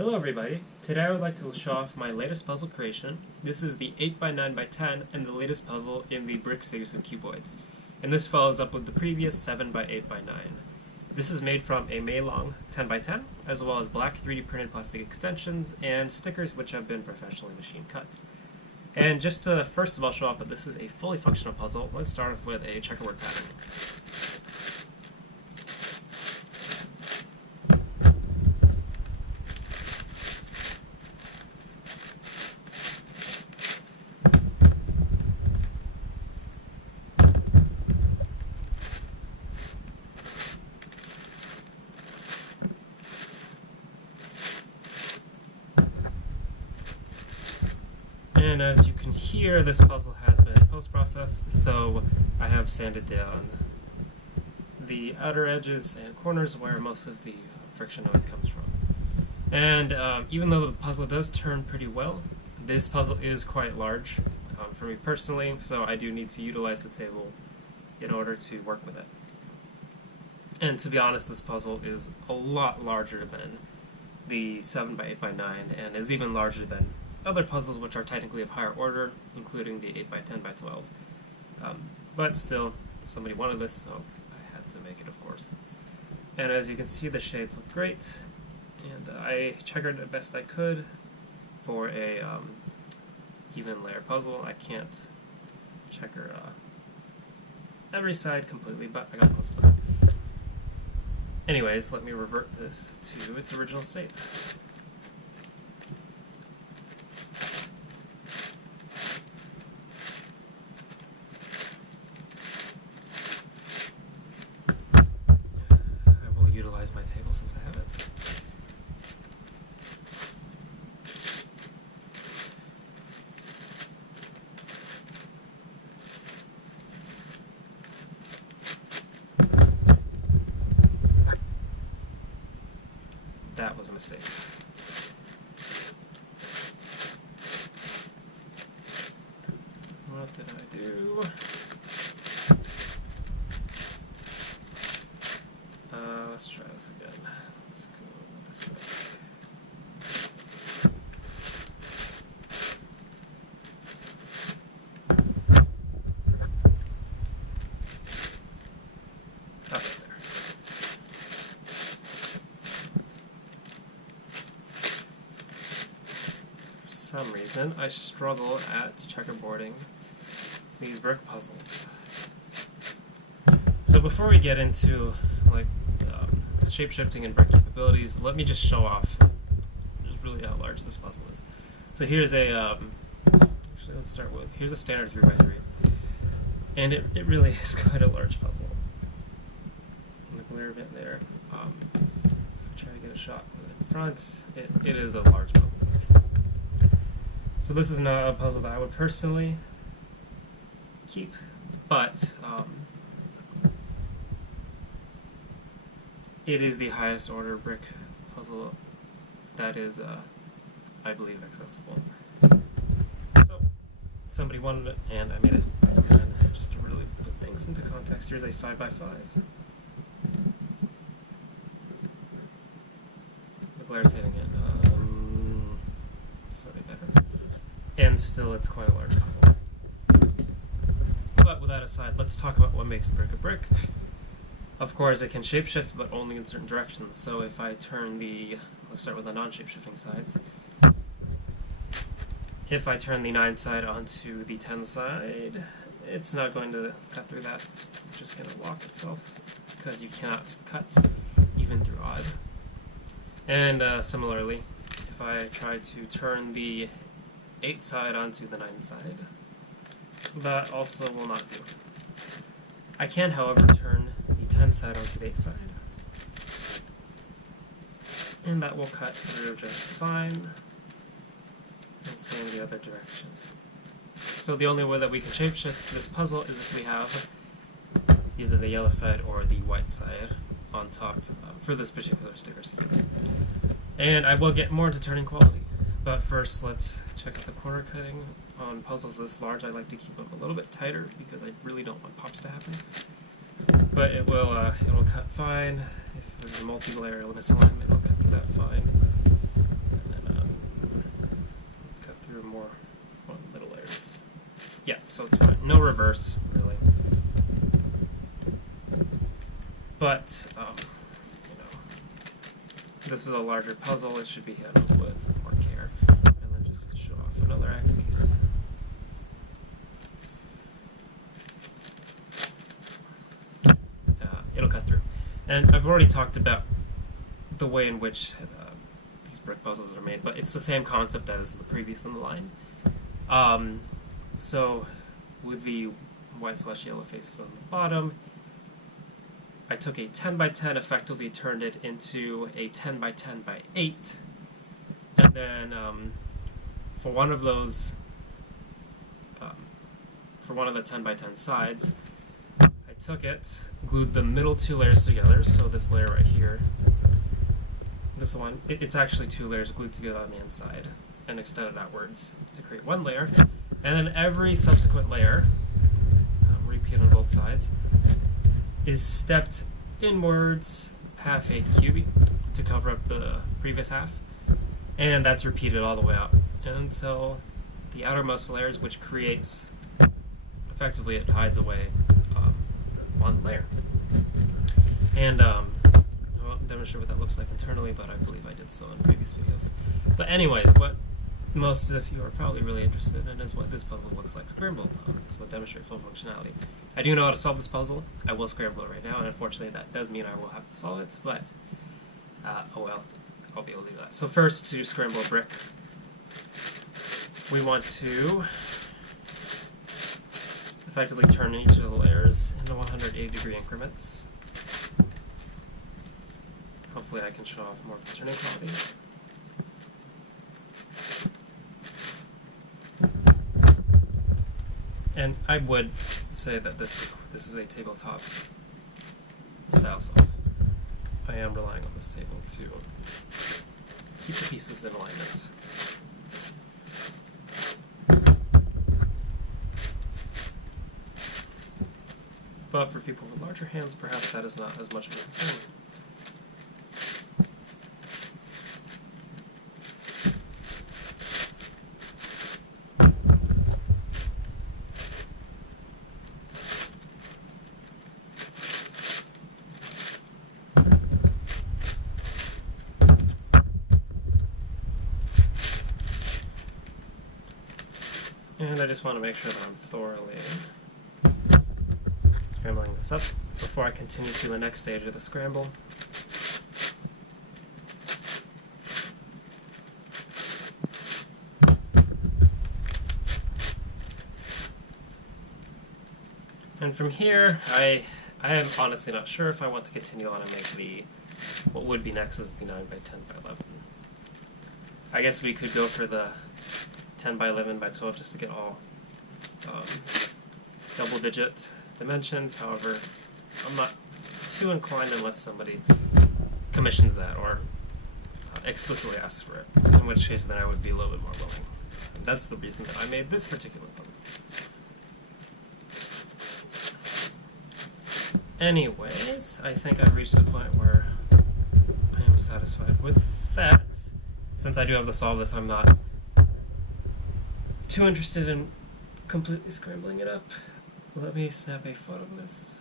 Hello everybody, today I would like to show off my latest puzzle creation. This is the 8x9x10 and the latest puzzle in the brick series of cuboids. And this follows up with the previous 7x8x9. This is made from a Meilong 10x10, as well as black 3D printed plastic extensions and stickers which have been professionally machine cut. And just to first of all show off that this is a fully functional puzzle, let's start off with a checkerboard pattern. And as you can hear, this puzzle has been post-processed, so I have sanded down the outer edges and corners where most of the friction noise comes from. And even though the puzzle does turn pretty well, this puzzle is quite large for me personally, so I do need to utilize the table in order to work with it. And to be honest, this puzzle is a lot larger than the 7x8x9 and is even larger than other puzzles which are technically of higher order, including the 8x10x12. But still, somebody wanted this, so I had to make it, of course. And as you can see, the shades look great, and I checkered the best I could for a even layer puzzle. I can't checker every side completely, but I got close enough. Anyways, let me revert this to its original state. My table since I have it. That was a mistake. What did I do? Let's try this again. Let's go this way. Okay, there. For some reason, I struggle at checkerboarding these brick puzzles. So before we get into shape-shifting and brick capabilities, let me just show off just really how large this puzzle is. So here's a, actually let's start with, here's a standard 3x3. And it really is quite a large puzzle. And the glare bit there, if I try to get a shot with it in front, it is a large puzzle. So this is not a puzzle that I would personally keep, but it is the highest order brick puzzle that is, I believe, accessible. So, somebody wanted it, and I made it. And then, just to really put things into context, here's a 5x5. The glare's hitting it. Slightly better. And still, it's quite a large puzzle. But with that aside, let's talk about what makes a brick a brick. Of course, it can shapeshift, but only in certain directions. So if I turn the, let's start with the non-shapeshifting sides. If I turn the 9 side onto the 10 side, it's not going to cut through that. It's just going to lock itself, because you cannot cut even through odd. And similarly, if I try to turn the 8 side onto the 9 side, that also will not do. I can, however, turn 10 side onto the 8 side. And that will cut through just fine. And same the other direction. So the only way that we can shapeshift this puzzle is if we have either the yellow side or the white side on top for this particular sticker scheme. And I will get more into turning quality. But first, let's check out the corner cutting. On puzzles this large, I like to keep them a little bit tighter because I really don't want pops to happen. But it'll cut fine. If there's a multi-layer misalignment, it'll cut that fine. reverse, really. But, you know, this is a larger puzzle. It should be handled with more care. And then just to show off another axis. It'll cut through. And I've already talked about the way in which these brick puzzles are made, but it's the same concept as the previous in the line. So with the white/yellow faces on the bottom, I took a 10 by 10, effectively turned it into a 10 by 10 by 8, and then for one of those, for one of the 10 by 10 sides, I took it, glued the middle two layers together, so this layer right here, this one, it's actually two layers glued together on the inside, and extended outwards to create one layer, and then every subsequent layer, repeat on both sides, is stepped inwards half a cubie to cover up the previous half, and that's repeated all the way out until the outermost layers, which creates, effectively it hides away one layer. And I won't demonstrate what that looks like internally, but I believe I did so in previous videos. But anyways, what most of you are probably really interested in is what this puzzle looks like scrambled, so demonstrate full functionality. I do know how to solve this puzzle. I will scramble it right now, and unfortunately that does mean I will have to solve it, but oh well, I'll be able to do that. So first, to scramble a brick, we want to effectively turn each of the layers into 180-degree increments. Hopefully I can show off more of the turning quality. And I would say that this is a tabletop style solve. I am relying on this table to keep the pieces in alignment. But for people with larger hands, perhaps that is not as much of a concern. And I just want to make sure that I'm thoroughly scrambling this up before I continue to the next stage of the scramble. And from here, I am honestly not sure if I want to continue on and make the, what would be next is the 9 by 10 by 11. I guess we could go for the 10 by 11 by 12 just to get all double-digit dimensions. However, I'm not too inclined unless somebody commissions that or explicitly asks for it, in which case then I would be a little bit more willing. And that's the reason that I made this particular puzzle. Anyways, I think I've reached the point where I am satisfied with that. Since I do have to solve this, I'm not too interested in completely scrambling it up. Let me snap a photo of this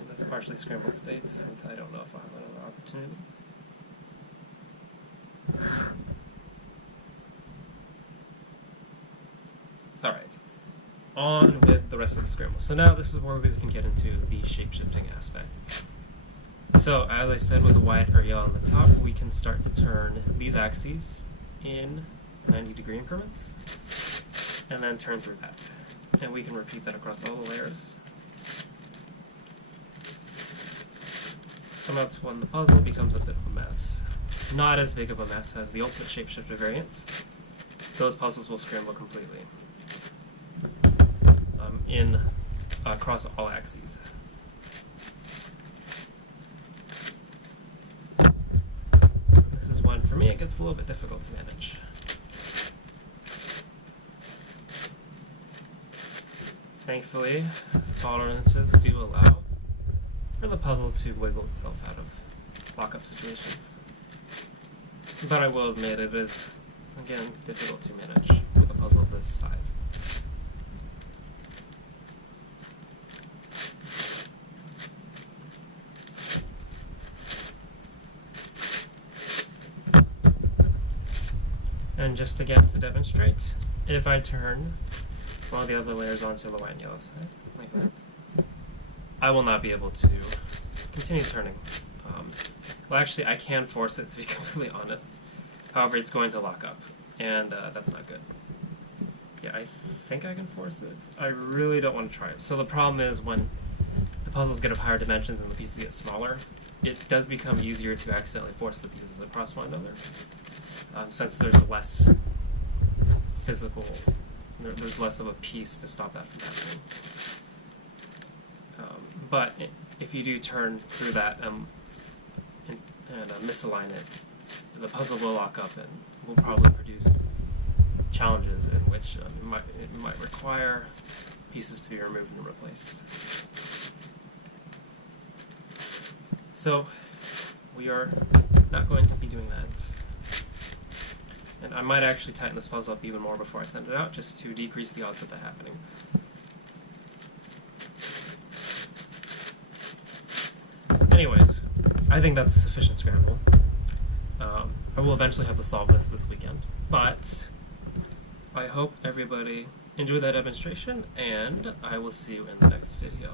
in this partially scrambled state, since I don't know if I'll have another opportunity. Alright, on with the rest of the scramble. So now this is where we can get into the shape-shifting aspect. So, as I said, with the white or yellow on the top, we can start to turn these axes in 90-degree increments, and then turn through that. And we can repeat that across all the layers. And that's when the puzzle becomes a bit of a mess. Not as big of a mess as the ultimate shapeshifter variants. Those puzzles will scramble completely across all axes. This is when, for me, it gets a little bit difficult to manage. Thankfully, tolerances do allow for the puzzle to wiggle itself out of lock-up situations. But I will admit it is, again, difficult to manage with a puzzle of this size. And just again to demonstrate, if I turn one of the other layers onto the white and yellow side, like that, I will not be able to continue turning. Well, actually, I can force it, to be completely honest. However, it's going to lock up, and that's not good. Yeah, I think I can force it. I really don't want to try it. So the problem is when the puzzles get of higher dimensions and the pieces get smaller, it does become easier to accidentally force the pieces across one another. Since there's less physical, there's less of a piece to stop that from happening. But if you do turn through that and misalign it, the puzzle will lock up and will probably produce challenges in which it might require pieces to be removed and replaced. So we are not going to be doing that. And I might actually tighten this puzzle up even more before I send it out, just to decrease the odds of that happening. Anyways, I think that's sufficient Scramble. I will eventually have to solve this weekend, but I hope everybody enjoyed that demonstration, and I will see you in the next video.